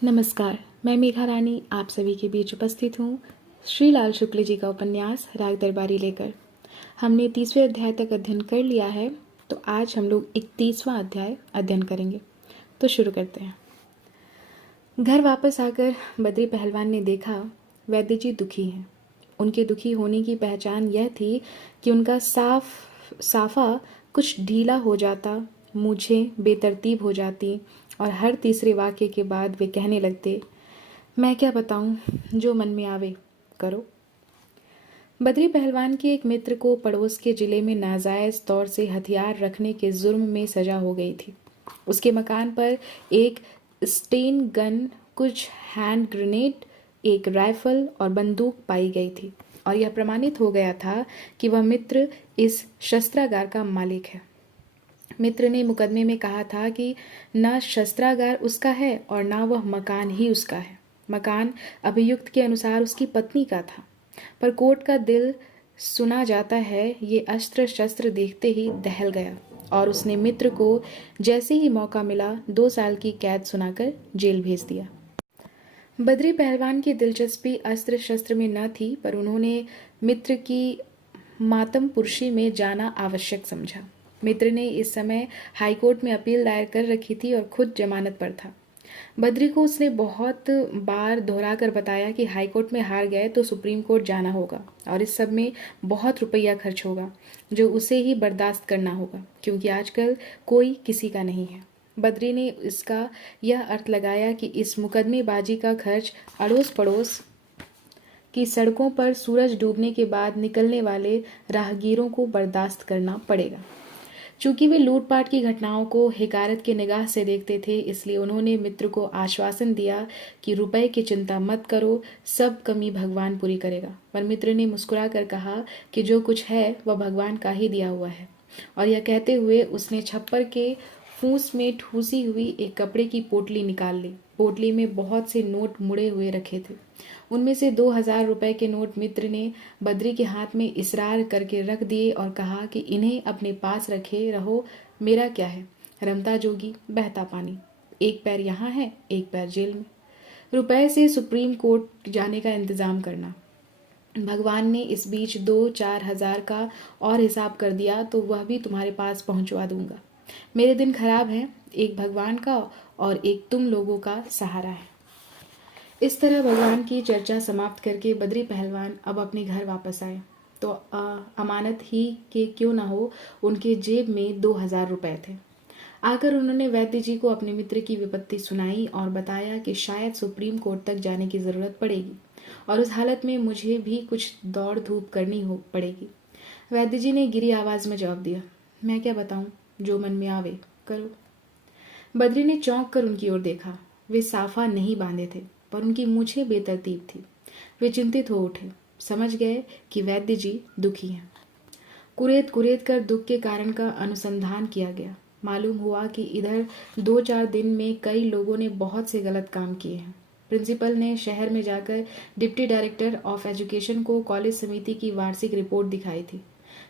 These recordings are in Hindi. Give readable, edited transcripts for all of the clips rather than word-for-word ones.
नमस्कार, मैं मेघा रानी आप सभी के बीच उपस्थित हूँ श्री लाल शुक्ल जी का उपन्यास राग दरबारी लेकर। हमने 30वें अध्याय तक अध्ययन कर लिया है, तो आज हम लोग 31वां अध्याय अध्ययन करेंगे। तो शुरू करते हैं। घर वापस आकर बद्री पहलवान ने देखा वैद्य जी दुखी हैं। उनके दुखी होने की पहचान यह थी कि उनका साफा कुछ ढीला हो जाता, मूछें बेतरतीब हो जाती और हर तीसरे वाक्य के बाद वे कहने लगते, मैं क्या बताऊं, जो मन में आवे करो। बद्री पहलवान के एक मित्र को पड़ोस के जिले में नाजायज तौर से हथियार रखने के जुर्म में सजा हो गई थी। उसके मकान पर एक स्टेन गन, कुछ हैंड ग्रेनेड, एक राइफल और बंदूक पाई गई थी और यह प्रमाणित हो गया था कि वह मित्र इस शस्त्रागार का मालिक है। मित्र ने मुकदमे में कहा था कि न शस्त्रागार उसका है और न वह मकान ही उसका है। मकान अभियुक्त के अनुसार उसकी पत्नी का था, पर कोर्ट का दिल सुना जाता है ये अस्त्र शस्त्र देखते ही दहल गया और उसने मित्र को जैसे ही मौका मिला 2 साल की कैद सुनाकर जेल भेज दिया। बद्री पहलवान की दिलचस्पी अस्त्र शस्त्र में न थी, पर उन्होंने मित्र की मातम पुरुषी में जाना आवश्यक समझा। मित्र ने इस समय हाईकोर्ट में अपील दायर कर रखी थी और खुद जमानत पर था। बद्री को उसने बहुत बार दोहरा कर बताया कि हाईकोर्ट में हार गए तो सुप्रीम कोर्ट जाना होगा और इस सब में बहुत रुपया खर्च होगा, जो उसे ही बर्दाश्त करना होगा, क्योंकि आजकल कोई किसी का नहीं है। बद्री ने इसका यह अर्थ लगाया कि इस मुकदमेबाजी का खर्च अड़ोस पड़ोस की सड़कों पर सूरज डूबने के बाद निकलने वाले राहगीरों को बर्दाश्त करना पड़ेगा। चूंकि वे लूटपाट की घटनाओं को हिकारत के निगाह से देखते थे, इसलिए उन्होंने मित्र को आश्वासन दिया कि रुपए की चिंता मत करो, सब कमी भगवान पूरी करेगा। पर मित्र ने मुस्कुरा कर कहा कि जो कुछ है वह भगवान का ही दिया हुआ है, और यह कहते हुए उसने छप्पर के फूस में ठूसी हुई एक कपड़े की पोटली निकाल ली। पोटली में बहुत से नोट मुड़े हुए रखे थे। उनमें से 2000 रुपए के नोट मित्र ने बद्री के हाथ में इसरार करके रख दिए और कहा कि इन्हें अपने पास रखे रहो, मेरा क्या है, रमता जोगी बहता पानी, एक पैर यहाँ है एक पैर जेल में। रुपए से सुप्रीम कोर्ट जाने का इंतजाम करना। भगवान ने इस बीच 2-4 हजार का और हिसाब कर दिया तो वह भी तुम्हारे पास पहुंचवा दूंगा। मेरे दिन खराब हैं, एक भगवान का और एक तुम लोगों का सहारा है। इस तरह भगवान की चर्चा समाप्त करके बद्री पहलवान अब अपने घर वापस आए तो अमानत ही के क्यों ना हो, उनके जेब में 2000 रुपए थे। आकर उन्होंने वैद्य जी को अपने मित्र की विपत्ति सुनाई और बताया कि शायद सुप्रीम कोर्ट तक जाने की जरूरत पड़ेगी और उस हालत में मुझे भी कुछ दौड़ धूप करनी हो पड़ेगी। वैद्य जी ने गिरी आवाज में जवाब दिया, मैं क्या बताऊं, जो मन में आवे करो। बद्री ने चौंक कर उनकी ओर देखा। वे साफा नहीं बांधे थे, पर उनकी मूछें बेतरतीब थी। वे चिंतित हो उठे, समझ गए कि वैद्य जी दुखी हैं। कुरेद कुरेद कर दुख के कारण का अनुसंधान किया गया। मालूम हुआ कि इधर 2-4 दिन में कई लोगों ने बहुत से गलत काम किए हैं। प्रिंसिपल ने शहर में जाकर डिप्टी डायरेक्टर ऑफ एजुकेशन को कॉलेज समिति की वार्षिक रिपोर्ट दिखाई थी।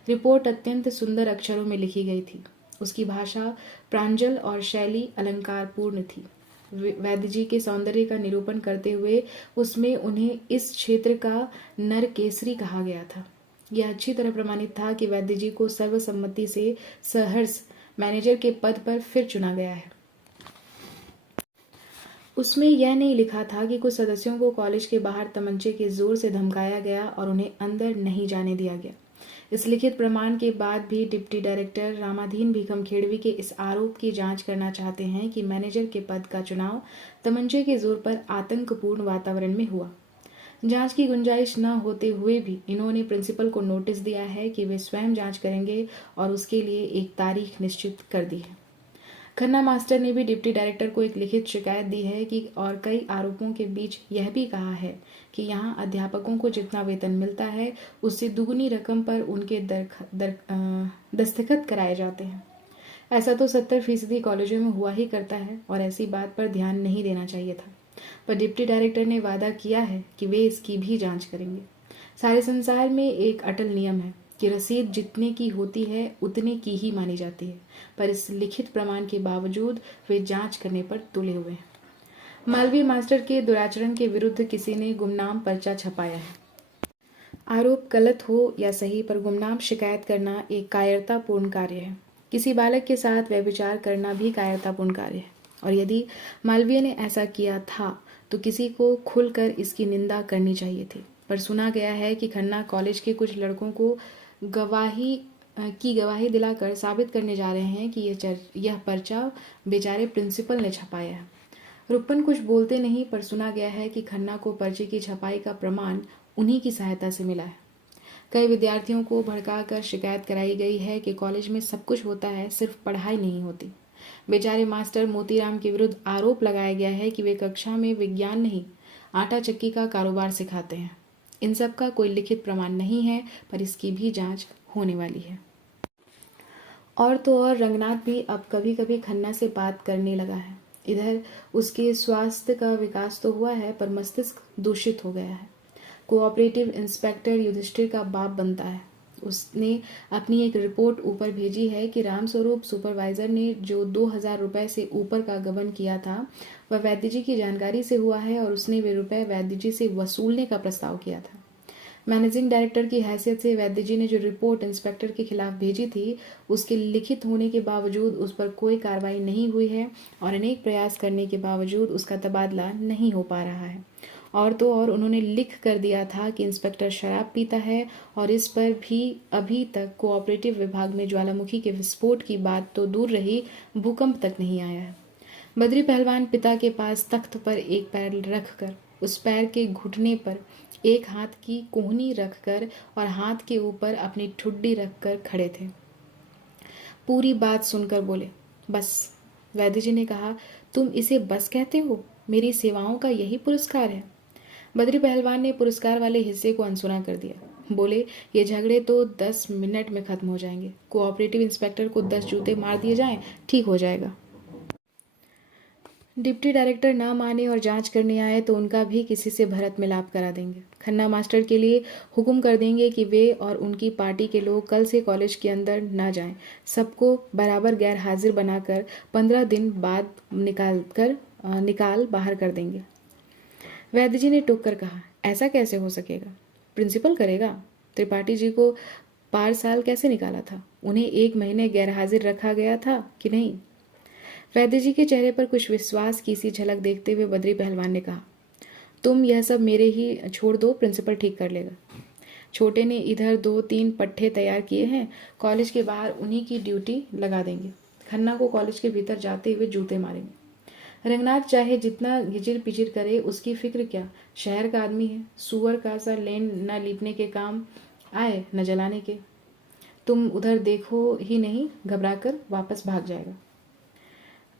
रिपोर्ट अत्यंत सुंदर अक्षरों में लिखी गई थी। उसकी भाषा प्रांजल और शैली अलंकारपूर्ण थी। वैद्य जी के सौंदर्य का निरूपण करते हुए उसमें उन्हें इस क्षेत्र का नर केसरी कहा गया था। यह अच्छी तरह प्रमाणित था कि वैद्य जी को सर्वसम्मति से सहर्ष मैनेजर के पद पर फिर चुना गया है। उसमें यह नहीं लिखा था कि कुछ सदस्यों को कॉलेज के बाहर तमंचे के जोर से धमकाया गया और उन्हें अंदर नहीं जाने दिया गया। इस लिखित प्रमाण के बाद भी डिप्टी डायरेक्टर रामाधीन भीखम खेड़वी के इस आरोप की जांच करना चाहते हैं कि मैनेजर के पद का चुनाव तमंचे के जोर पर आतंकपूर्ण वातावरण में हुआ। जांच की गुंजाइश न होते हुए भी इन्होंने प्रिंसिपल को नोटिस दिया है कि वे स्वयं जांच करेंगे और उसके लिए एक तारीख निश्चित कर दी है। खन्ना मास्टर ने भी डिप्टी डायरेक्टर को एक लिखित शिकायत दी है कि और कई आरोपों के बीच यह भी कहा है कि यहाँ अध्यापकों को जितना वेतन मिलता है उससे दुगुनी रकम पर उनके दस्तखत कराए जाते हैं। ऐसा तो 70% कॉलेजों में हुआ ही करता है और ऐसी बात पर ध्यान नहीं देना चाहिए था, पर डिप्टी डायरेक्टर ने वादा किया है कि वे इसकी भी जांच करेंगे। सारे संसार में एक अटल नियम है कि रसीद जितने की होती है उतने की ही मानी जाती है, पर इस लिखित प्रमाण के बावजूद वे जांच करने पर तुले हुए हैं। मालवीय मास्टर के दुराचरण के विरुद्ध किसी ने गुमनाम पर्चा छपाया है। आरोप गलत हो या सही, पर गुमनाम शिकायत करना एक कायरतापूर्ण कार्य है। किसी बालक के साथ व्यभिचार करना भी कायरतापूर्ण कार्य है, और यदि मालवीय ने ऐसा किया था तो किसी को खुलकर इसकी निंदा करनी चाहिए थी। पर सुना गया है कि खन्ना कॉलेज के कुछ लड़कों को गवाही दिलाकर साबित करने जा रहे हैं कि यह पर्चा बेचारे प्रिंसिपल ने छपाया है। रुपन कुछ बोलते नहीं, पर सुना गया है कि खन्ना को पर्चे की छपाई का प्रमाण उन्हीं की सहायता से मिला है। कई विद्यार्थियों को भड़काकर शिकायत कराई गई है कि कॉलेज में सब कुछ होता है, सिर्फ पढ़ाई नहीं होती। बेचारे मास्टर मोतीराम के विरुद्ध आरोप लगाया गया है कि वे कक्षा में विज्ञान नहीं, आटा चक्की का कारोबार सिखाते हैं। इन सब का कोई लिखित प्रमाण नहीं है, पर इसकी भी जांच होने वाली है। और तो और रंगनाथ भी अब कभी कभी खन्ना से बात करने लगा है। इधर उसके स्वास्थ्य का विकास तो हुआ है, पर मस्तिष्क दूषित हो गया है। कोऑपरेटिव इंस्पेक्टर युधिष्ठिर का बाप बनता है। उसने अपनी एक रिपोर्ट ऊपर भेजी है कि रामस्वरूप सुपरवाइजर ने जो 2000 रुपए से ऊपर का गबन किया था वह वैद्य जी की जानकारी से हुआ है, और उसने वे रुपए वैद्य जी से वसूलने का प्रस्ताव किया था। मैनेजिंग डायरेक्टर की हैसियत से वैद्य जी ने जो रिपोर्ट इंस्पेक्टर के खिलाफ भेजी थी, उसके लिखित होने के बावजूद उस पर कोई कार्रवाई नहीं हुई है, और अनेक प्रयास करने के बावजूद उसका तबादला नहीं हो पा रहा है। और तो और उन्होंने लिख कर दिया था कि इंस्पेक्टर शराब पीता है, और इस पर भी अभी तक कोऑपरेटिव विभाग में ज्वालामुखी के विस्फोट की बात तो दूर रही, भूकंप तक नहीं आया है। बद्री पहलवान पिता के पास तख्त पर एक पैर रखकर, उस पैर के घुटने पर एक हाथ की कोहनी रखकर और हाथ के ऊपर अपनी ठुड्डी रखकर खड़े थे। पूरी बात सुनकर बोले, बस। वैद्य जी ने कहा, तुम इसे बस कहते हो? मेरी सेवाओं का यही पुरस्कार है? बद्री पहलवान ने पुरस्कार वाले हिस्से को अनसुना कर दिया। बोले, ये झगड़े तो 10 मिनट में खत्म हो जाएंगे। कोऑपरेटिव इंस्पेक्टर को 10 जूते मार दिए जाएं, ठीक हो जाएगा। डिप्टी डायरेक्टर ना माने और जांच करने आए तो उनका भी किसी से भरत मिलाप करा देंगे। खन्ना मास्टर के लिए हुक्म कर देंगे कि वे और उनकी पार्टी के लोग कल से कॉलेज के अंदर ना जाएं। सबको बराबर गैर हाजिर बनाकर 15 दिन बाद निकाल बाहर कर देंगे। वैद्य जी ने टोक कर कहा, ऐसा कैसे हो सकेगा? प्रिंसिपल करेगा। त्रिपाठी जी को पार साल कैसे निकाला था? उन्हें 1 महीने गैर हाजिर रखा गया था कि नहीं? वैद्य जी के चेहरे पर कुछ विश्वास की सी झलक देखते हुए बद्री पहलवान ने कहा, तुम यह सब मेरे ही छोड़ दो, प्रिंसिपल ठीक कर लेगा। छोटे ने इधर 2-3 पट्टे तैयार किए हैं, कॉलेज के बाहर उन्हीं की ड्यूटी लगा देंगे। खन्ना को कॉलेज के भीतर जाते हुए जूते मारेंगे। रंगनाथ चाहे जितना घिचिर पिचिर करे, उसकी फिक्र क्या? शहर का आदमी है, सुअर का सा लेन न लीपने के काम आए न जलाने के। तुम उधर देखो ही नहीं, घबराकर वापस भाग जाएगा।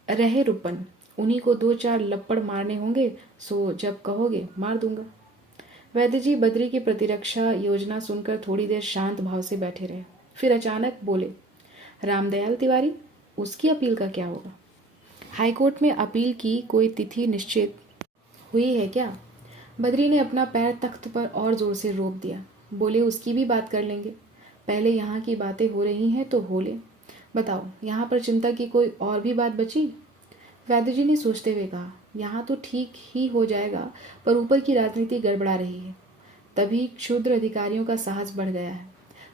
रहे रुपन, उन्हीं को 2-4 लप्पड़ मारने होंगे, सो जब कहोगे मार दूंगा। वैद्य जी बद्री की प्रतिरक्षा योजना सुनकर थोड़ी देर शांत भाव से बैठे रहे, फिर अचानक बोले, रामदयाल तिवारी, उसकी अपील का क्या होगा? हाईकोर्ट में अपील की कोई तिथि निश्चित हुई है क्या? बद्री ने अपना पैर तख्त पर और जोर से रोक दिया। बोले, उसकी भी बात कर लेंगे। पहले यहाँ की बातें हो रही हैं तो हो ले। बताओ, यहाँ पर चिंता की कोई और भी बात बची? वैद्य जी ने सोचते हुए कहा, यहाँ तो ठीक ही हो जाएगा, पर ऊपर की राजनीति गड़बड़ा रही है। तभी क्षुद्र अधिकारियों का साहस बढ़ गया है।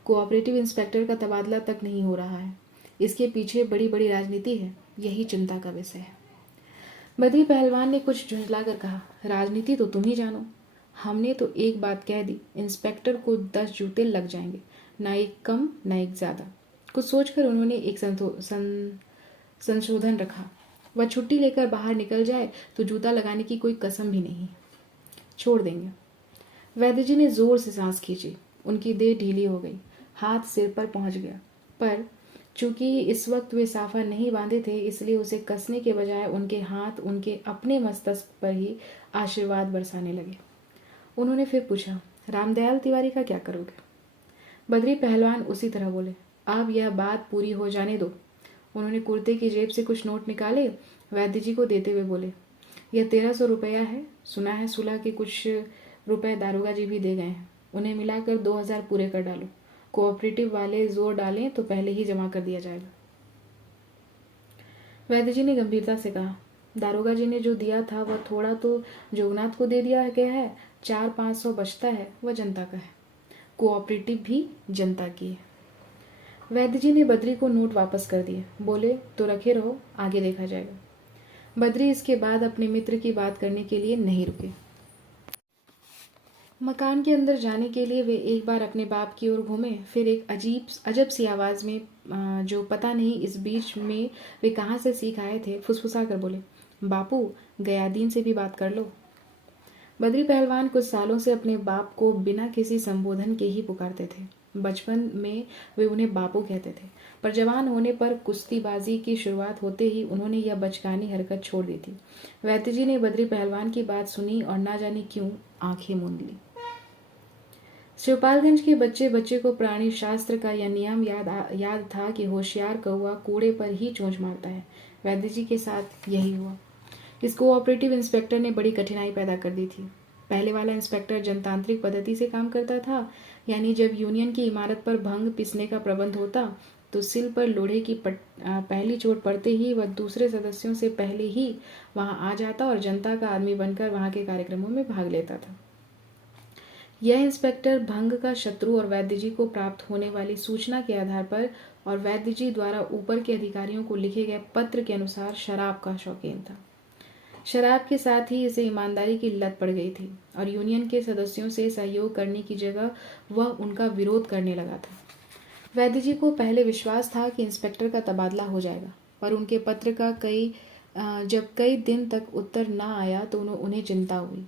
कोऑपरेटिव इंस्पेक्टर का तबादला तक नहीं हो रहा है। इसके पीछे बड़ी बड़ी राजनीति है, यही चिंता का विषय है। बद्री पहलवान ने कुछ झुंझला कर कहा, राजनीति तो तुम ही जानो। हमने तो एक बात कह दी, इंस्पेक्टर को 10 जूते लग जाएंगे, ना एक कम ना एक ज्यादा। कुछ सोचकर उन्होंने एक संशोधन रखा, वह छुट्टी लेकर बाहर निकल जाए तो जूता लगाने की कोई कसम भी नहीं, छोड़ देंगे। वैद्य जी ने जोर से सांस खींची, उनकी देह ढीली हो गई, हाथ सिर पर पहुंच गया, पर चूंकि इस वक्त वे साफा नहीं बांधे थे, इसलिए उसे कसने के बजाय उनके हाथ उनके अपने मस्तक पर ही आशीर्वाद बरसाने लगे। उन्होंने फिर पूछा, रामदयाल तिवारी का क्या करोगे? बद्री पहलवान उसी तरह बोले, अब यह बात पूरी हो जाने दो। उन्होंने कुर्ते की जेब से कुछ नोट निकाले, वैद्य जी को देते हुए बोले, यह 1300 रुपया है। सुना है सुलह के कुछ रुपए दारोगा जी भी दे गए हैं, उन्हें मिलाकर 2000 पूरे कर डालो। कोऑपरेटिव वाले जोर डालें तो पहले ही जमा कर दिया जाएगा। वैद्य जी ने गंभीरता से कहा, दारोगा जी ने जो दिया था वह थोड़ा तो जोगनाथ को दे दिया गया है, 400-500 बचता है वह जनता का है। कोऑपरेटिव भी जनता की है। वैद्य जी ने बद्री को नोट वापस कर दिए। बोले, तो रखे रहो, आगे देखा जाएगा। बद्री इसके बाद अपने मित्र की बात करने के लिए नहीं रुके। मकान के अंदर जाने के लिए वे एक बार अपने बाप की ओर घूमे, फिर एक अजब सी आवाज़ में, जो पता नहीं इस बीच में वे कहाँ से सीख आए थे, फुसफुसा कर बोले, बापू, गयादीन से भी बात कर लो। बद्री पहलवान कुछ सालों से अपने बाप को बिना किसी संबोधन के ही पुकारते थे। बचपन में वे उन्हें बापू कहते थे, पर जवान होने पर कुश्तीबाजी की शुरुआत होते ही उन्होंने यह बचकानी हरकत छोड़ दी थी। वैद्य जी ने बद्री पहलवान की बात सुनी और ना जाने क्यों आंखें मूंद ली। शिवपालगंज के बच्चे बच्चे को प्राणी शास्त्र का यह नियम याद था कि होशियार कौवा कूड़े पर ही चोंच मारता है। वैद्य जी के साथ यही हुआ। इस कोऑपरेटिव इंस्पेक्टर ने बड़ी कठिनाई पैदा कर दी थी। पहले वाला इंस्पेक्टर जनतांत्रिक पद्धति से काम करता था, यानी जब यूनियन की इमारत पर भंग पीसने का प्रबंध होता तो सिल पर लोढ़े की पहली चोट पड़ते ही वह दूसरे सदस्यों से पहले ही वहां आ जाता और जनता का आदमी बनकर वहां के कार्यक्रमों में भाग लेता था। यह इंस्पेक्टर भंग का शत्रु और वैद्य जी को प्राप्त होने वाली सूचना के आधार पर और वैद्य जी द्वारा ऊपर के अधिकारियों को लिखे गए पत्र के अनुसार शराब का शौकीन था। शराब के साथ ही इसे ईमानदारी की लत पड़ गई थी और यूनियन के सदस्यों से सहयोग करने की जगह वह उनका विरोध करने लगा था। वैद्य जी को पहले विश्वास था कि इंस्पेक्टर का तबादला हो जाएगा, पर उनके पत्र का जब कई दिन तक उत्तर न आया तो उन्हें चिंता हुई।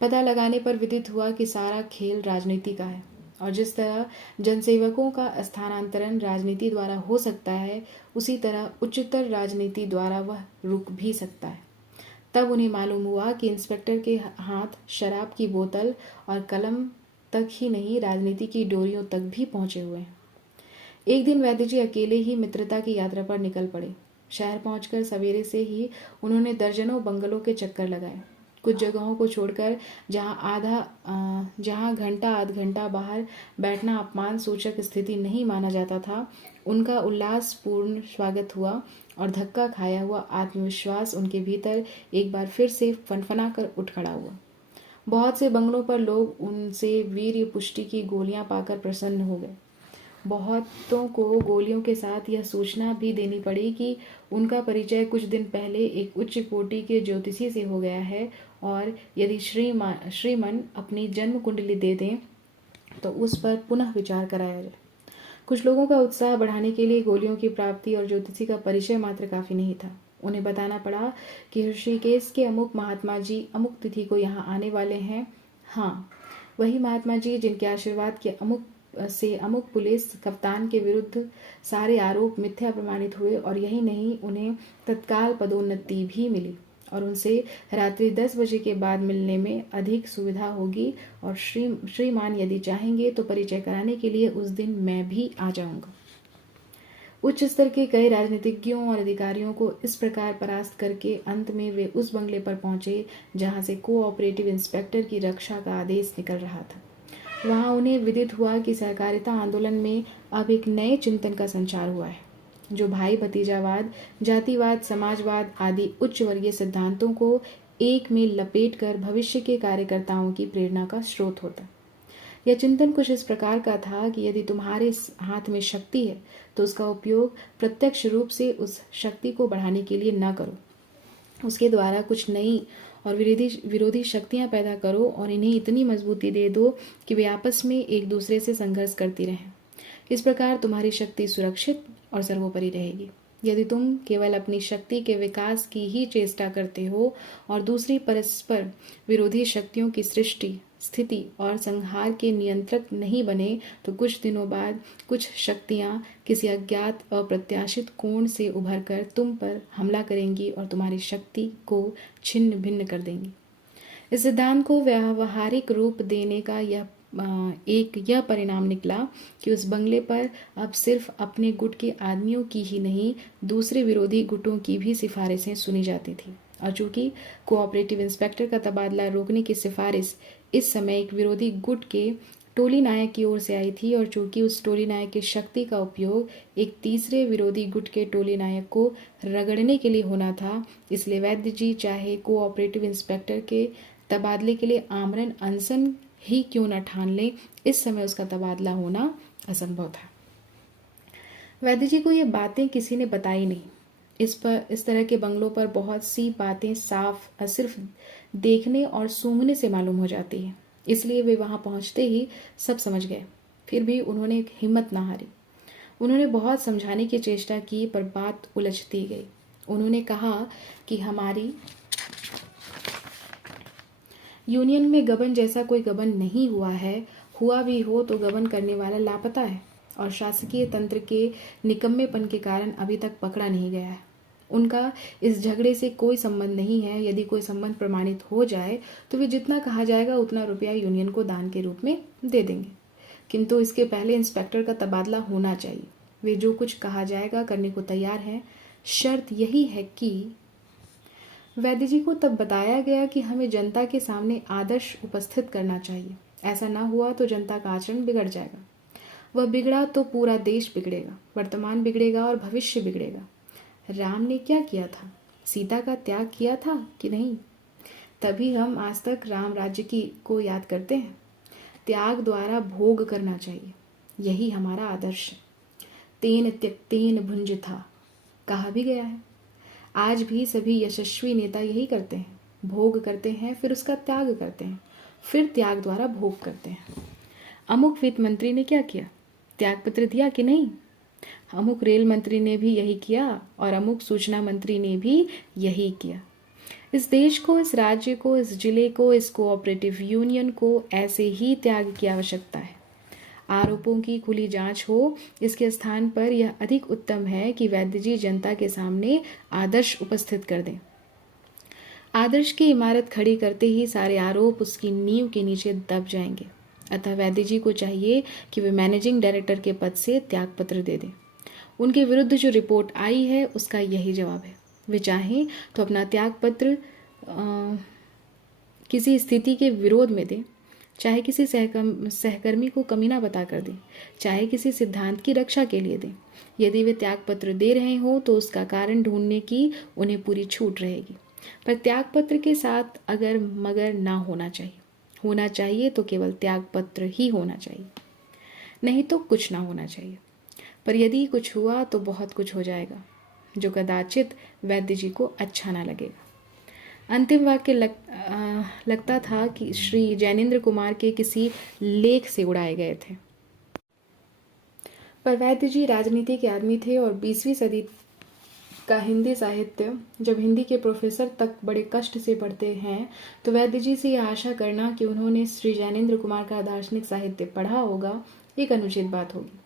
पता लगाने पर विदित हुआ कि सारा खेल राजनीति का है और जिस तरह जनसेवकों का स्थानांतरण राजनीति द्वारा हो सकता है, उसी तरह उच्चतर राजनीति द्वारा वह रुक भी सकता है। तब उन्हें मालूम हुआ कि इंस्पेक्टर के हाथ शराब की बोतल और कलम तक ही नहीं, राजनीति की डोरियों तक भी पहुंचे हुए हैं। एक दिन वैद्य जी अकेले ही मित्रता की यात्रा पर निकल पड़े। शहर पहुंचकर सवेरे से ही उन्होंने दर्जनों बंगलों के चक्कर लगाए। कुछ जगहों को छोड़कर जहां घंटा आध घंटा बाहर बैठना अपमान सूचक स्थिति नहीं माना जाता था, उनका उल्लासपूर्ण स्वागत हुआ और धक्का खाया हुआ आत्मविश्वास उनके भीतर एक बार फिर से फनफना कर उठ खड़ा हुआ। बहुत से बंगलों पर लोग उनसे वीर्य पुष्टि की गोलियां पाकर प्रसन्न हो गए। बहुतों को गोलियों के साथ यह सूचना भी देनी पड़ी कि उनका परिचय कुछ दिन पहले एक उच्च कोटि के ज्योतिषी से हो गया है और यदि श्रीमन अपनी जन्म कुंडली दे दें तो उस पर पुनः विचार कराया जाए। कुछ लोगों का उत्साह बढ़ाने के लिए गोलियों की प्राप्ति और ज्योतिषी का परिचय मात्र काफी नहीं था। उन्हें बताना पड़ा कि ऋषिकेश के अमुक महात्मा जी अमुक तिथि को यहाँ आने वाले हैं। हाँ, वही महात्मा जी जिनके आशीर्वाद के अमुक पुलिस कप्तान के विरुद्ध सारे आरोप मिथ्या प्रमाणित हुए और यही नहीं, उन्हें तत्काल पदोन्नति भी मिली और उनसे रात्रि 10 बजे के बाद मिलने में अधिक सुविधा होगी और श्रीमान यदि चाहेंगे तो परिचय कराने के लिए उस दिन मैं भी आ जाऊंगा। उच्च स्तर के कई राजनीतिज्ञों और अधिकारियों को इस प्रकार परास्त करके अंत में वे उस बंगले पर पहुंचे जहां से कोऑपरेटिव इंस्पेक्टर की रक्षा का आदेश निकल रहा था। वहां उन्हें विदित हुआ कि सहकारिता आंदोलन में अब एक नए चिंतन का संचार हुआ है, जो भाई भतीजावाद, जातिवाद, समाजवाद आदि उच्च वर्गीय सिद्धांतों को एक में लपेटकर भविष्य के कार्यकर्ताओं की प्रेरणा का स्रोत होता। यह चिंतन कुछ इस प्रकार का था कि यदि तुम्हारे हाथ में शक्ति है तो उसका उपयोग प्रत्यक्ष रूप से उस शक्ति को बढ़ाने के लिए न करो, उसके द्वारा कुछ नई और विरोधी शक्तियां पैदा करो और इन्हें इतनी मजबूती दे दो कि वे आपस में एक दूसरे से संघर्ष करती रहें। इस प्रकार तुम्हारी शक्ति सुरक्षित और सर्वोपरि रहेगी। यदि तुम केवल अपनी शक्ति के विकास की ही चेष्टा करते हो और दूसरी परस्पर विरोधी शक्तियों की सृष्टि, स्थिति और संहार के नियंत्रक नहीं बने तो कुछ दिनों बाद कुछ शक्तियां किसी अज्ञात अप्रत्याशित कोण से उभरकर तुम पर हमला करेंगी और तुम्हारी शक्ति को छिन्न भिन्न कर देंगी। इस सिद्धांत को व्यावहारिक रूप देने का यह परिणाम निकला कि उस बंगले पर अब सिर्फ अपने गुट के आदमियों की ही नहीं, दूसरे विरोधी गुटों की भी सिफारिशें सुनी जाती थी और चूंकि कोऑपरेटिव इंस्पेक्टर का तबादला रोकने की सिफारिश इस समय एक विरोधी गुट के टोली नायक की ओर से आई थी और चूंकि उस टोली नायक की शक्ति का उपयोग एक तीसरे विरोधी गुट के टोली नायक को रगड़ने के लिए होना था, इसलिए वैद्य जी चाहे कोऑपरेटिव इंस्पेक्टर के तबादले के लिए आमरण अनशन ही क्यों न ठान लें, इस समय उसका तबादला होना असंभव था। वैद्य जी को ये बातें किसी ने बताई नहीं। इस तरह के बंगलों पर बहुत सी बातें साफ सिर्फ देखने और सूंघने से मालूम हो जाती है, इसलिए वे वहां पहुंचते ही सब समझ गए। फिर भी उन्होंने हिम्मत ना हारी। उन्होंने बहुत समझाने की चेष्टा की पर बात उलझती गई। उन्होंने कहा कि हमारी यूनियन में गबन जैसा कोई गबन नहीं हुआ है, हुआ भी हो तो गबन करने वाला लापता है और शासकीय तंत्र के निकम्मेपन के कारण अभी तक पकड़ा नहीं गया है। उनका इस झगड़े से कोई संबंध नहीं है। यदि कोई संबंध प्रमाणित हो जाए तो वे जितना कहा जाएगा उतना रुपया यूनियन को दान के रूप में दे देंगे, किंतु इसके पहले इंस्पेक्टर का तबादला होना चाहिए। वे जो कुछ कहा जाएगा करने को तैयार हैं। शर्त यही है कि वैद्य जी को तब बताया गया कि हमें जनता के सामने आदर्श उपस्थित करना चाहिए। ऐसा ना हुआ तो जनता का आचरण बिगड़ जाएगा। वह बिगड़ा तो पूरा देश बिगड़ेगा, वर्तमान बिगड़ेगा और भविष्य बिगड़ेगा। राम ने क्या किया था? सीता का त्याग किया था कि नहीं? तभी हम आज तक राम राज्य को याद करते हैं। त्याग द्वारा भोग करना चाहिए, यही हमारा आदर्श है। तेन त्यक्तेन भुंजथा कहा भी गया है। आज भी सभी यशस्वी नेता यही करते हैं, भोग करते हैं, फिर उसका त्याग करते हैं, फिर त्याग द्वारा भोग करते हैं। अमुक वित्त मंत्री ने क्या किया? त्याग पत्र दिया कि नहीं? अमुक रेल मंत्री ने भी यही किया और अमुक सूचना मंत्री ने भी यही किया। इस देश को, इस राज्य को, इस जिले को, इस कोऑपरेटिव यूनियन को ऐसे ही त्याग की आवश्यकता है। आरोपों की खुली जांच हो, इसके स्थान पर यह अधिक उत्तम है कि वैद्य जी जनता के सामने आदर्श उपस्थित कर दें। आदर्श की इमारत खड़ी करते ही सारे आरोप उसकी नींव के नीचे दब जाएंगे। अतः वैद्य जी को चाहिए कि वे मैनेजिंग डायरेक्टर के पद से त्यागपत्र दे दें। उनके विरुद्ध जो रिपोर्ट आई है उसका यही जवाब है। वे चाहें तो अपना त्यागपत्र किसी स्थिति के विरोध में दें, चाहे किसी सहकर्मी को कमीना बता कर दें, चाहे किसी सिद्धांत की रक्षा के लिए दें। यदि वे त्यागपत्र दे रहे हों तो उसका कारण ढूंढने की उन्हें पूरी छूट रहेगी, पर त्यागपत्र के साथ अगर मगर ना होना चाहिए। होना चाहिए तो केवल त्यागपत्र ही होना चाहिए, नहीं तो कुछ ना होना चाहिए। पर यदि कुछ हुआ तो बहुत कुछ हो जाएगा, जो कदाचित वैद्य जी को अच्छा ना लगेगा। अंतिम वाक्य लगता था कि श्री जैनेन्द्र कुमार के किसी लेख से उड़ाए गए थे, पर वैद्य जी राजनीति के आदमी थे और 20वीं सदी का हिंदी साहित्य जब हिंदी के प्रोफेसर तक बड़े कष्ट से पढ़ते हैं तो वैद्य जी से यह आशा करना कि उन्होंने श्री जैनेन्द्र कुमार का दार्शनिक साहित्य पढ़ा होगा एक अनुचित बात होगी।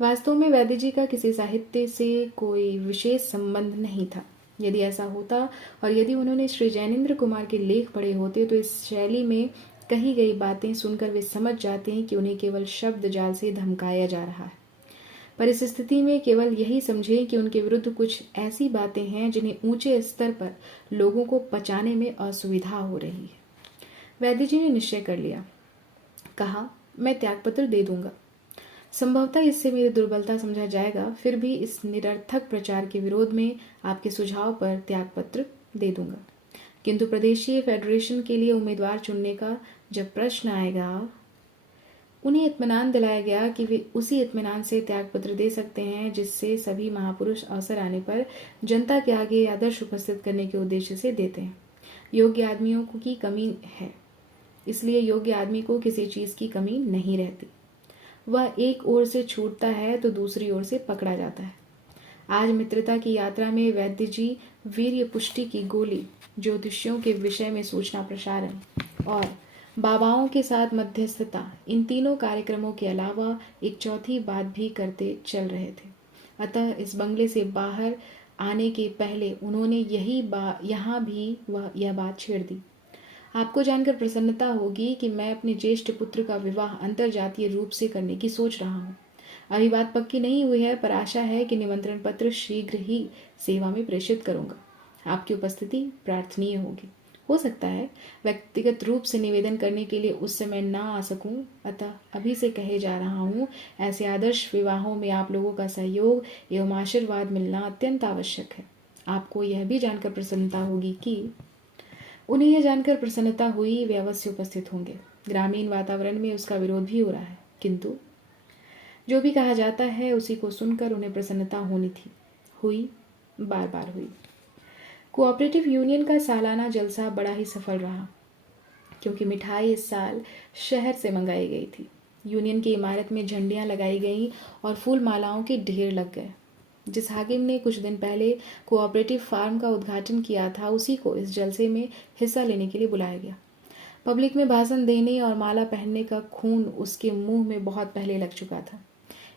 वास्तव में वैद्य जी का किसी साहित्य से कोई विशेष संबंध नहीं था। यदि ऐसा होता और यदि उन्होंने श्री जैनेन्द्र कुमार के लेख पढ़े होते तो इस शैली में कही गई बातें सुनकर वे समझ जाते हैं कि उन्हें केवल शब्द जाल से धमकाया जा रहा है। पर इस स्थिति में केवल यही समझें कि उनके विरुद्ध कुछ ऐसी बातें हैं जिन्हें ऊंचे स्तर पर लोगों को पचाने में असुविधा हो रही है। वैद्य जी ने निश्चय कर लिया। कहा, मैं त्यागपत्र दे दूंगा। संभवतः इससे मेरी दुर्बलता समझा जाएगा, फिर भी इस निरर्थक प्रचार के विरोध में आपके सुझाव पर त्यागपत्र दे दूंगा। किंतु प्रदेशीय फेडरेशन के लिए उम्मीदवार चुनने का जब प्रश्न आएगा, उन्हें इत्मीनान दिलाया गया कि वे उसी इत्मीनान से त्यागपत्र दे सकते हैं जिससे सभी महापुरुष अवसर आने पर जनता के आगे आदर्श उपस्थित करने के उद्देश्य से देते हैं। योग्य आदमियों की कमी है, इसलिए योग्य आदमी को किसी चीज की कमी नहीं रहती। वह एक ओर से छूटता है तो दूसरी ओर से पकड़ा जाता है। आज मित्रता की यात्रा में वैद्य जी वीर्य पुष्टि की गोली, ज्योतिषियों के विषय में सूचना प्रसारण और बाबाओं के साथ मध्यस्थता, इन तीनों कार्यक्रमों के अलावा एक चौथी बात भी करते चल रहे थे। अतः इस बंगले से बाहर आने के पहले उन्होंने यहाँ भी यह बात छेड़ दी। आपको जानकर प्रसन्नता होगी कि मैं अपने ज्येष्ठ पुत्र का विवाह अंतरजातीय रूप से करने की सोच रहा हूँ। अभी बात पक्की नहीं हुई है, पर आशा है कि निमंत्रण पत्र शीघ्र ही सेवा में प्रेषित करूंगा। आपकी उपस्थिति प्रार्थनीय होगी। हो सकता है व्यक्तिगत रूप से निवेदन करने के लिए उस समय ना आ सकूं, अतः अभी से कहे जा रहा हूं, ऐसे आदर्श विवाहों में आप लोगों का सहयोग एवं आशीर्वाद मिलना अत्यंत आवश्यक है। आपको यह भी जानकर प्रसन्नता होगी कि उन्हें यह जानकर प्रसन्नता हुई वे अवश्य उपस्थित होंगे। ग्रामीण वातावरण में उसका विरोध भी हो रहा है, किंतु जो भी कहा जाता है उसी को सुनकर उन्हें प्रसन्नता होनी थी। हुई, बार बार हुई। कोऑपरेटिव यूनियन का सालाना जलसा बड़ा ही सफल रहा, क्योंकि मिठाई इस साल शहर से मंगाई गई थी। यूनियन की इमारत में झंडियां लगाई गईं और फूल मालाओं के ढेर लग गए। जिस हाकिम ने कुछ दिन पहले कोऑपरेटिव फार्म का उद्घाटन किया था, उसी को इस जलसे में हिस्सा लेने के लिए बुलाया गया। पब्लिक में भाषण देने और माला पहनने का खून उसके मुंह में बहुत पहले लग चुका था।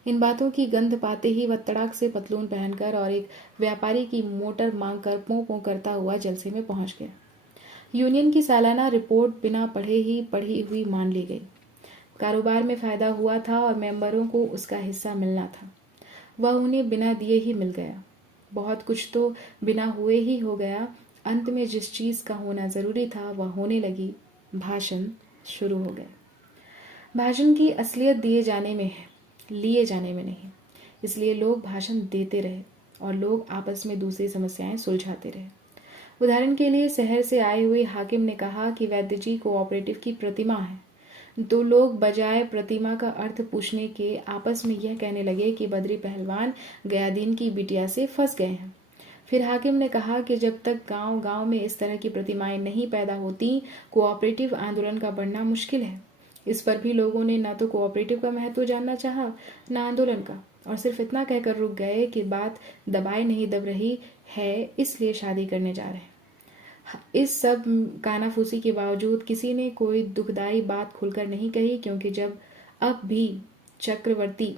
इन बातों की गंध पाते ही वह तड़ाक से पतलून पहनकर और एक व्यापारी की मोटर मांगकर पों पों करता हुआ जलसे में पहुंच गया। यूनियन की सालाना रिपोर्ट बिना पढ़े ही पढ़ी हुई मान ली गई। कारोबार में फायदा हुआ था और मेंबरों को उसका हिस्सा मिलना था। वह उन्हें बिना दिए ही मिल गया। बहुत कुछ तो बिना हुए ही हो गया। अंत में जिस चीज का होना जरूरी था वह होने लगी। भाषण शुरू हो गए। भाषण की असलियत दिए जाने में है, लिए जाने में नहीं। इसलिए लोग भाषण देते रहे और लोग आपस में दूसरी समस्याएं सुलझाते रहे। उदाहरण के लिए शहर से आए हुए हाकिम ने कहा कि वैद्य जी कोऑपरेटिव की प्रतिमा है। तो लोग बजाय प्रतिमा का अर्थ पूछने के आपस में यह कहने लगे कि बद्री पहलवान गयादीन की बिटिया से फंस गए हैं। फिर हाकिम ने कहा कि जब तक गांव गांव में इस तरह की प्रतिमाएं नहीं पैदा होती, कोऑपरेटिव आंदोलन का बढ़ना मुश्किल है। इस पर भी लोगों ने न तो कोऑपरेटिव का महत्व जानना चाहा, न आंदोलन का, और सिर्फ इतना कहकर रुक गए कि बात दबाए नहीं दब रही है, इसलिए शादी करने जा रहे हैं। इस सब कानाफूसी के बावजूद किसी ने कोई दुखदाई बात खुलकर नहीं कही, क्योंकि जब अब भी चक्रवर्ती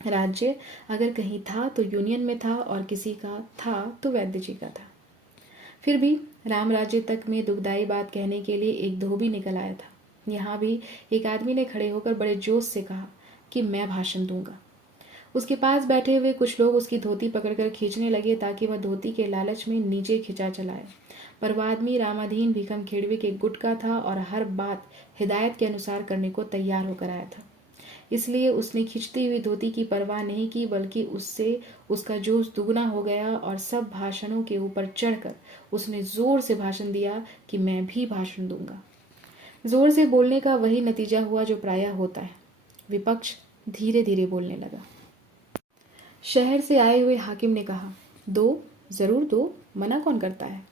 राज्य अगर कहीं था तो यूनियन में था, और किसी का था तो वैद्य जी का था। फिर भी राम राज्य तक में दुखदाई बात कहने के लिए एक धोबी निकल आया था। यहाँ भी एक आदमी ने खड़े होकर बड़े जोश से कहा कि मैं भाषण दूंगा। उसके पास बैठे हुए कुछ लोग उसकी धोती पकड़कर खींचने लगे ताकि वह धोती के लालच में नीचे खिंचा चलाए, पर वह आदमी रामाधीन भीखम खेड़वे के गुट का था और हर बात हिदायत के अनुसार करने को तैयार होकर आया था। इसलिए उसने खिंचती हुई धोती की परवाह नहीं की, बल्कि उससे उसका जोश दुगना हो गया और सब भाषणों के ऊपर चढ़कर उसने जोर से भाषण दिया कि मैं भी भाषण दूंगा। जोर से बोलने का वही नतीजा हुआ जो प्रायः होता है। विपक्ष धीरे धीरे बोलने लगा। शहर से आए हुए हाकिम ने कहा, दो, जरूर दो, मना कौन करता है।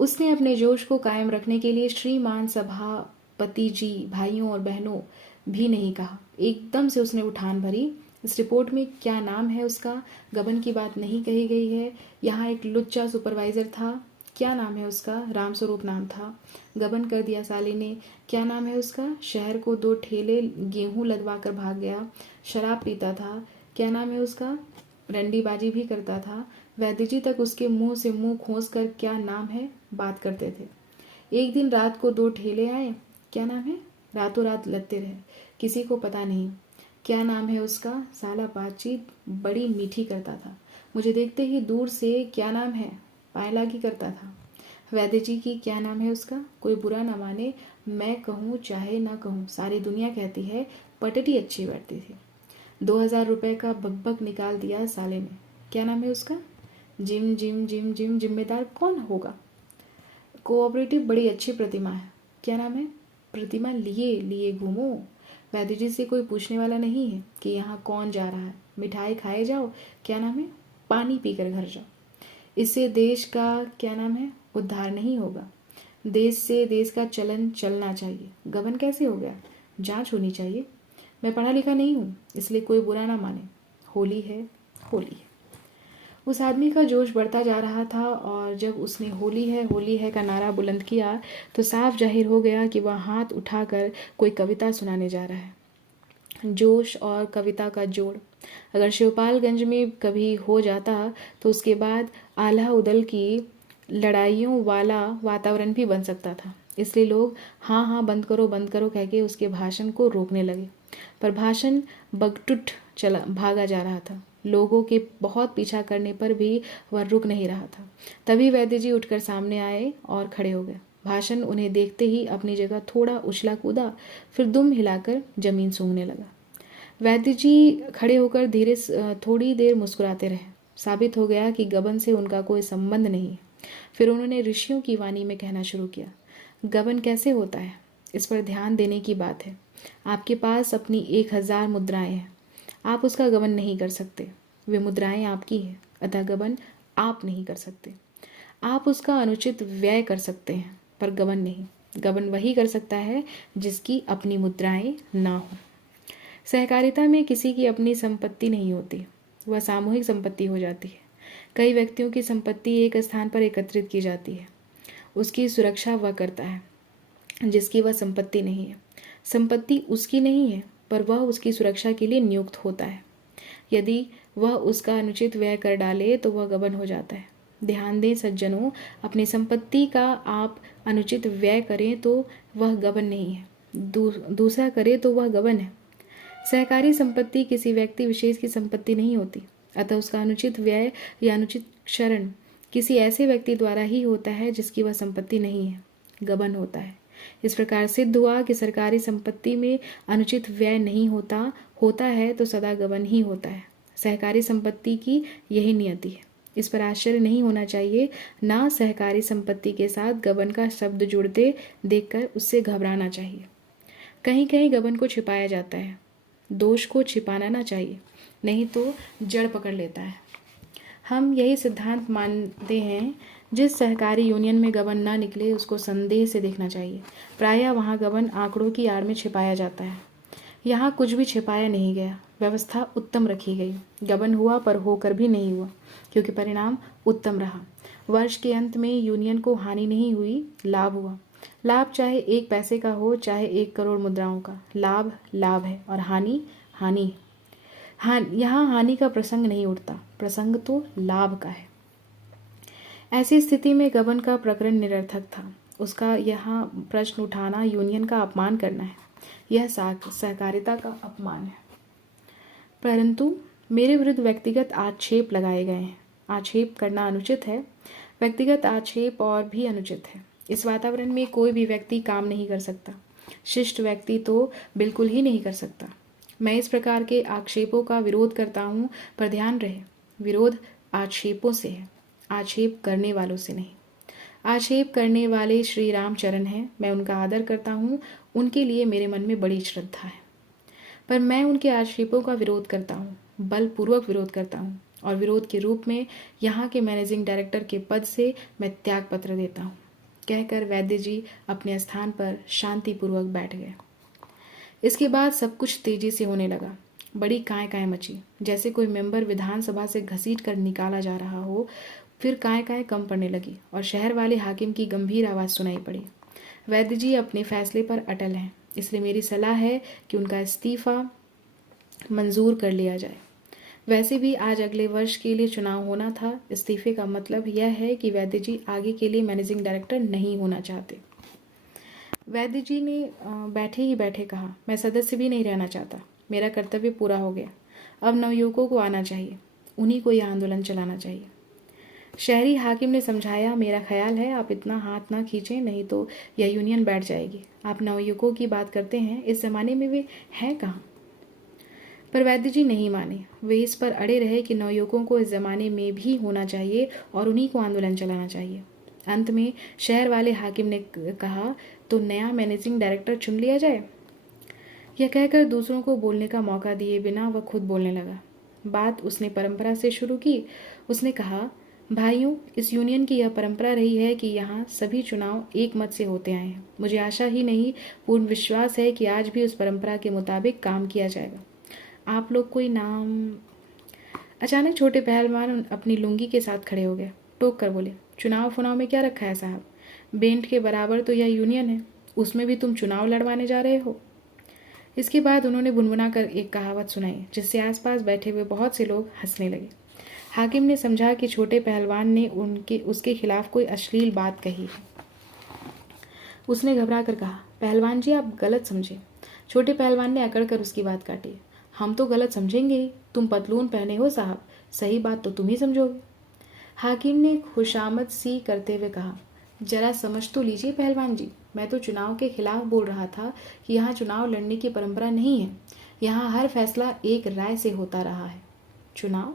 उसने अपने जोश को कायम रखने के लिए श्रीमान सभापति जी, भाइयों और बहनों भी नहीं कहा। एकदम से उसने उठान भरी। इस रिपोर्ट में क्या नाम है उसका? गबन की बात नहीं कही गई है। यहाँ एक लुच्चा सुपरवाइजर था, क्या नाम है उसका? रामस्वरूप नाम था। गबन कर दिया साले ने, क्या नाम है उसका? शहर को 2 ठेले गेहूं लदवा कर भाग गया। शराब पीता था, क्या नाम है उसका? रंडीबाजी भी करता था। वैद्य जी तक उसके मुंह से मुंह खोस कर क्या नाम है बात करते थे। एक दिन रात को 2 ठेले आए, क्या नाम है? रातों रात लदते रहे, किसी को पता नहीं क्या नाम है उसका। साला बातचीत बड़ी मीठी करता था, मुझे देखते ही दूर से क्या नाम है पायलागी करता था। वैद्य जी की क्या नाम है उसका? कोई बुरा ना माने, मैं कहूँ चाहे ना कहूँ, सारी दुनिया कहती है पटटी अच्छी बैठती थी। 2000 रुपए का बकबक निकाल दिया साले ने। क्या नाम है उसका? Gym gym gym gym. जिम्मेदार कौन होगा? कोऑपरेटिव बड़ी अच्छी प्रतिमा है, क्या नाम है? प्रतिमा लिए लिए घूमो। वैद्य जी से कोई पूछने वाला नहीं है कि यहाँ कौन जा रहा है। मिठाई खाए जाओ, क्या नाम है? पानी पीकर घर जाओ। इससे देश का क्या नाम है उद्धार नहीं होगा। देश से देश का चलन चलना चाहिए। गबन कैसे हो गया? जांच होनी चाहिए। मैं पढ़ा लिखा नहीं हूँ, इसलिए कोई बुरा ना माने। होली है, होली है। उस आदमी का जोश बढ़ता जा रहा था, और जब उसने होली है का नारा बुलंद किया तो साफ जाहिर हो गया कि वह हाथ उठाकर कोई कविता सुनाने जा रहा है। जोश और कविता का जोड़ अगर शिवपालगंज में कभी हो जाता तो उसके बाद आल्हा उदल की लड़ाइयों वाला वातावरण भी बन सकता था। इसलिए लोग हाँ हाँ बंद करो कह के उसके भाषण को रोकने लगे, पर भाषण बगटुट चला भागा जा रहा था। लोगों के बहुत पीछा करने पर भी वह रुक नहीं रहा था। तभी वैद्य जी उठकर सामने आए और खड़े हो गए। भाषण उन्हें देखते ही अपनी जगह थोड़ा उछला कूदा, फिर दुम हिलाकर जमीन सूंघने लगा। वैद्य जी खड़े होकर थोड़ी देर मुस्कुराते रहे। साबित हो गया कि गबन से उनका कोई संबंध नहीं है। फिर उन्होंने ऋषियों की वाणी में कहना शुरू किया, गबन कैसे होता है, इस पर ध्यान देने की बात है। आपके पास अपनी 1000 मुद्राएं हैं, आप उसका गबन नहीं कर सकते। वे मुद्राएं आपकी हैं, अतः गबन आप नहीं कर सकते। आप उसका अनुचित व्यय कर सकते हैं, पर गबन नहीं। गबन वही कर सकता है जिसकी अपनी मुद्राएं ना हो। सहकारिता में किसी की अपनी संपत्ति नहीं होती, वह सामूहिक संपत्ति हो जाती है। कई व्यक्तियों की संपत्ति एक स्थान पर एकत्रित की जाती है। उसकी सुरक्षा वह करता है जिसकी वह संपत्ति नहीं है। संपत्ति उसकी नहीं है, पर वह उसकी सुरक्षा के लिए नियुक्त होता है। यदि वह उसका अनुचित व्यय कर डाले तो वह गबन हो जाता है। ध्यान दें सज्जनों, अपनी संपत्ति का आप अनुचित व्यय करें तो वह गबन नहीं है, दूसरा करे तो वह गबन है। सहकारी संपत्ति किसी व्यक्ति विशेष की संपत्ति नहीं होती, अतः उसका अनुचित व्यय या अनुचित क्षरण किसी ऐसे व्यक्ति द्वारा ही होता है जिसकी वह संपत्ति नहीं है, गबन होता है। इस प्रकार सिद्ध हुआ कि सरकारी संपत्ति में अनुचित व्यय नहीं होता है तो सदा गबन ही होता है। सहकारी संपत्ति की यही नियति है। इस पर आश्चर्य नहीं होना चाहिए, ना सहकारी संपत्ति के साथ गबन का शब्द जुड़ते देखकर उससे घबराना चाहिए। कहीं कहीं गबन को छिपाया जाता है। दोष को छिपाना ना चाहिए, नहीं तो जड़ पकड़ लेता है। हम यही सिद्धांत मानते हैं, जिस सहकारी यूनियन में गबन ना निकले उसको संदेह से देखना चाहिए। प्रायः वहाँ गबन आंकड़ों की आड़ में छिपाया जाता है। यहाँ कुछ भी छिपाया नहीं गया, व्यवस्था उत्तम रखी गई। गबन हुआ पर होकर भी नहीं हुआ, क्योंकि परिणाम उत्तम रहा। वर्ष के अंत में यूनियन को हानि नहीं हुई, लाभ हुआ। लाभ चाहे 1 पैसे का हो, चाहे 1 करोड़ मुद्राओं का, लाभ लाभ है और हानि हानि। यहाँ हानि का प्रसंग नहीं उठता, प्रसंग तो लाभ का है। ऐसी स्थिति में गबन का प्रकरण निरर्थक था। उसका यहाँ प्रश्न उठाना यूनियन का अपमान करना है, यह सहकारिता का अपमान है। परंतु मेरे विरुद्ध व्यक्तिगत आक्षेप लगाए गए हैं। आक्षेप करना अनुचित है, व्यक्तिगत आक्षेप और भी अनुचित है। इस वातावरण में कोई भी व्यक्ति काम नहीं कर सकता, शिष्ट व्यक्ति तो बिल्कुल ही नहीं कर सकता। मैं इस प्रकार के आक्षेपों का विरोध करता हूँ, पर ध्यान रहे, विरोध आक्षेपों से है, आक्षेप करने वालों से नहीं। आक्षेप करने वाले श्री रामचरण हैं, मैं उनका आदर करता हूँ, उनके लिए मेरे मन में बड़ी श्रद्धा है। पर मैं उनके आक्षेपों का विरोध करता हूँ, बलपूर्वक विरोध करता हूँ, और विरोध के रूप में यहाँ के मैनेजिंग डायरेक्टर के पद से मैं त्याग पत्र देता हूँ। कहकर वैद्य जी अपने स्थान पर शांतिपूर्वक बैठ गए। इसके बाद सब कुछ तेजी से होने लगा। बड़ी काय काय मची, जैसे कोई मेंबर विधानसभा से घसीट कर निकाला जा रहा हो। फिर काय काय कम पड़ने लगी और शहर वाले हाकिम की गंभीर आवाज़ सुनाई पड़ी। वैद्य जी अपने फैसले पर अटल हैं, इसलिए मेरी सलाह है कि उनका इस्तीफा मंजूर कर लिया जाए। वैसे भी आज अगले वर्ष के लिए चुनाव होना था। इस्तीफे का मतलब यह है कि वैद्य जी आगे के लिए मैनेजिंग डायरेक्टर नहीं होना चाहते। वैद्य जी ने बैठे ही बैठे कहा, मैं सदस्य भी नहीं रहना चाहता, मेरा कर्तव्य पूरा हो गया। अब नवयुवकों को आना चाहिए, उन्हीं को यह आंदोलन चलाना चाहिए। शहरी हाकिम ने समझाया, मेरा ख्याल है आप इतना हाथ ना खींचें, नहीं तो यह यूनियन बैठ जाएगी। आप नवयुवकों की बात करते हैं, इस जमाने में वे हैं कहाँ? पर वैद्य जी नहीं माने। वे इस पर अड़े रहे कि नवयुवकों को इस जमाने में भी होना चाहिए और उन्हीं को आंदोलन चलाना चाहिए। अंत में शहर वाले हाकिम ने कहा, तो नया मैनेजिंग डायरेक्टर चुन लिया जाए। यह कहकर दूसरों को बोलने का मौका दिए बिना वह खुद बोलने लगा। बात उसने परंपरा से शुरू की। उसने कहा, भाइयों, इस यूनियन की यह परंपरा रही है कि यहाँ सभी चुनाव एक मत से होते आए हैं। मुझे आशा ही नहीं, पूर्ण विश्वास है कि आज भी उस परंपरा के मुताबिक काम किया जाएगा। आप लोग कोई नाम? अचानक छोटे पहलवान अपनी लुंगी के साथ खड़े हो गए, टोक कर बोले, चुनाव फुनाव में क्या रखा है साहब? बेंट के बराबर तो यह यूनियन है, उसमें भी तुम चुनाव लड़वाने जा रहे हो। इसके बाद उन्होंने बुनबुना कर एक कहावत सुनाई, जिससे आसपास बैठे हुए बहुत से लोग हंसने लगे। हाकिम ने समझा कि छोटे पहलवान ने उसके खिलाफ कोई अश्लील बात कही है। उसने घबरा कर कहा, पहलवान जी आप गलत समझे। छोटे पहलवान ने अकड़ कर उसकी बात काटी। हम तो गलत समझेंगे ही। तुम पतलून पहने हो साहब, सही बात तो तुम ही समझोगे। हाकिम ने खुशामद सी करते हुए कहा, जरा समझ तो लीजिए पहलवान जी, मैं तो चुनाव के खिलाफ बोल रहा था कि यहाँ चुनाव लड़ने की परंपरा नहीं है। यहाँ हर फैसला एक राय से होता रहा है। चुनाव?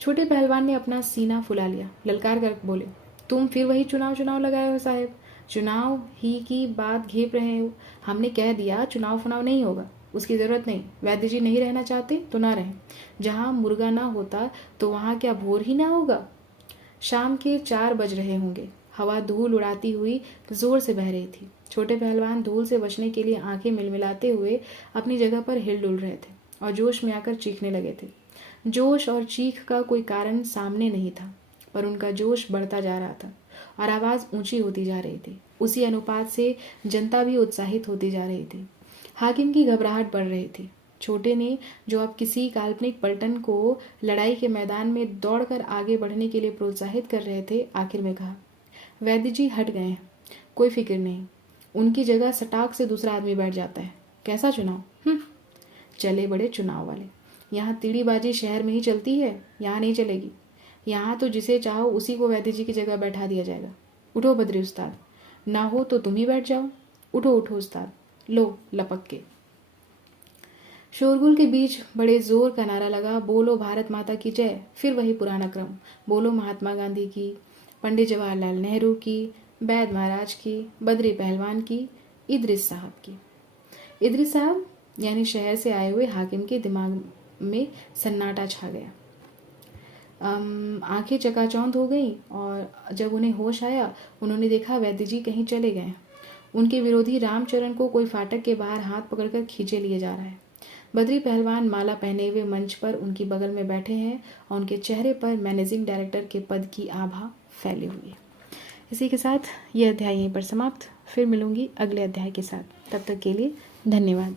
छोटे पहलवान ने अपना सीना फुला लिया, ललकार कर बोले, तुम फिर वही चुनाव चुनाव लगाए हो साहेब, चुनाव ही की बात घेप रहे हो। हमने कह दिया चुनाव फुनाव नहीं होगा, उसकी ज़रूरत नहीं। वैद्य जी नहीं रहना चाहते तो ना रहें। जहाँ मुर्गा ना होता तो वहाँ क्या भोर ही ना होगा। शाम के 4 बज रहे होंगे। हवा धूल उड़ाती हुई जोर से बह रही थी। छोटे पहलवान धूल से बचने के लिए आंखें मिलमिलाते हुए अपनी जगह पर हिल डुल रहे थे और जोश में आकर चीखने लगे थे। जोश और चीख का कोई कारण सामने नहीं था, पर उनका जोश बढ़ता जा रहा था और आवाज़ ऊंची होती जा रही थी। उसी अनुपात से जनता भी उत्साहित होती जा रही थी। हाकिम की घबराहट बढ़ रही थी। छोटे ने, जो अब किसी काल्पनिक पलटन को लड़ाई के मैदान में दौड़कर आगे बढ़ने के लिए प्रोत्साहित कर रहे थे, आखिर में कहा, वैद्य जी हट गए हैं, कोई फिक्र नहीं, उनकी जगह सटाक से दूसरा आदमी बैठ जाता है। कैसा चुनाव? चले बड़े चुनाव वाले। यहाँ तिड़ीबाजी शहर में ही चलती है, यहाँ नहीं चलेगी। यहाँ तो जिसे चाहो उसी को वैद्य जी की जगह बैठा दिया जाएगा। उठो बद्री उस्ताद, ना हो तो तुम ही बैठ जाओ। उठो उठो उस्ताद, लो लपक के। शोरगुल के बीच बड़े जोर का नारा लगा, बोलो भारत माता की जय। फिर वही पुराना क्रम, बोलो महात्मा गांधी की, पंडित जवाहरलाल नेहरू की, बैद महाराज की, बद्री पहलवान की, इदरिस साहब की। इदरिस साहब यानी शहर से आए हुए हाकिम के दिमाग में सन्नाटा छा गया। आंखें चकाचौंध हो गईं और जब उन्हें होश आया, उन्होंने देखा वैद्य जी कहीं चले गए। उनके विरोधी रामचरण को कोई फाटक के बाहर हाथ पकड़कर खींचे लिए जा रहा है। बद्री पहलवान माला पहने हुए मंच पर उनकी बगल में बैठे हैं और उनके चेहरे पर मैनेजिंग डायरेक्टर के पद की आभा फैली हुई है। इसी के साथ यह अध्याय यहीं पर समाप्त। फिर मिलूंगी अगले अध्याय के साथ। तब तक के लिए धन्यवाद।